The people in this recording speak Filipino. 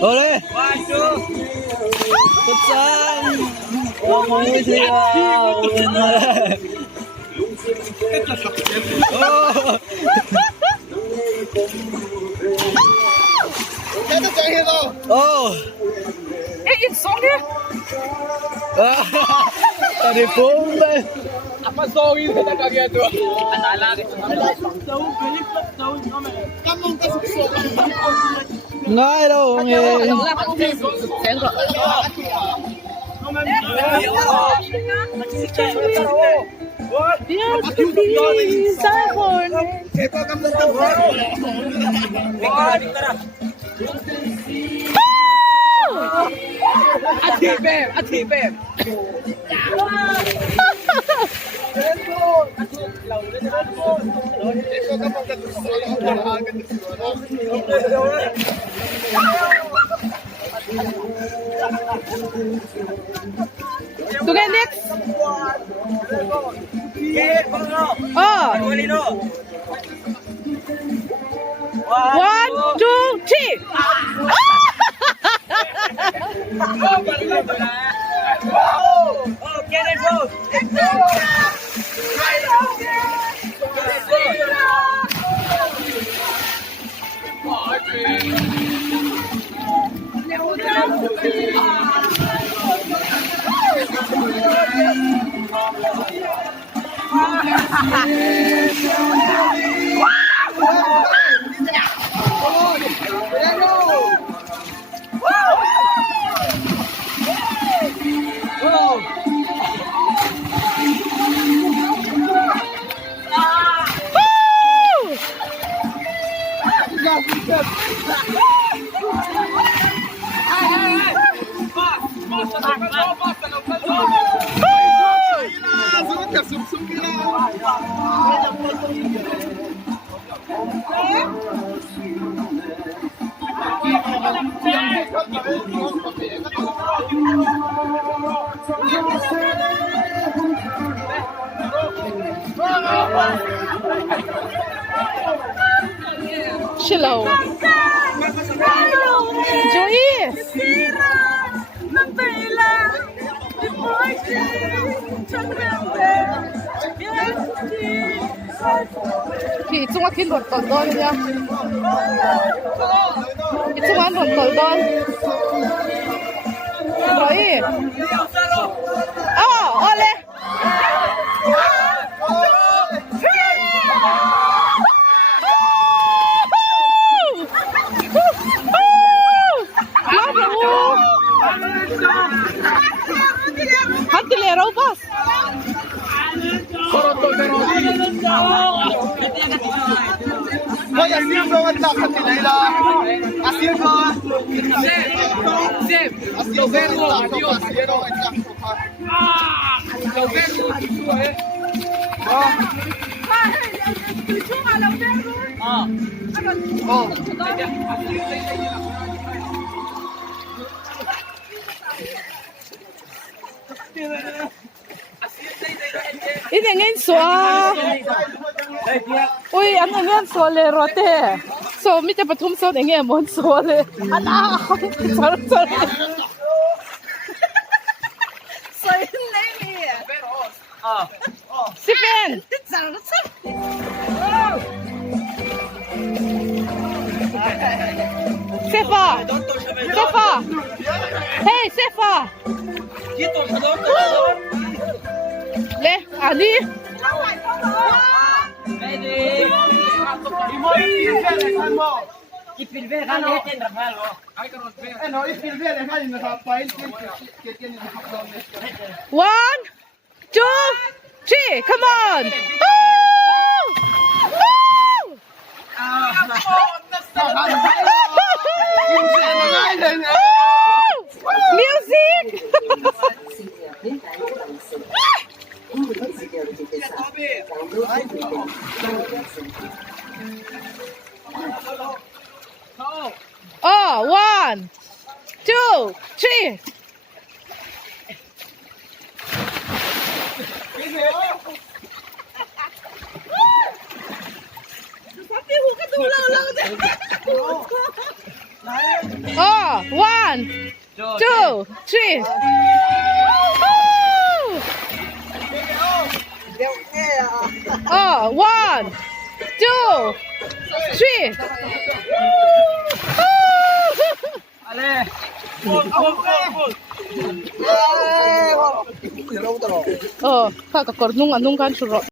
Ole! Tutsan! Kamuhi siya! Oh! Oh! It's on there. Tadi bomba! Apa sorry na kagaya to? Ngay đâu nghe. Atibem. Tugan next. Oh. 1, 2, 3. Get it, both. Hello. Joyce. Thì chung là kinh luật còn đôi nha. Thì chung là luật còn đôi. Rồi. Ole. Hattilera upas. Hoy, asil ko ang lakas ni Laila. Asil ko. Zep. Asil ko. Adios. Ini ngayon swa. Uy, ano ngayon swa le rote. So, mita patum so ngayon mo swa le. Ala, sorry. So, yun na yun. Si Ben. Sefa. Hey, Sefa. Le, Ali. One, two, three. Come on. Music. Oh, 1, 2, 3. Sabi ko ka dulaw lang. two, three. Oh, one, two, three. Oh, kakakor nung anong kan suro.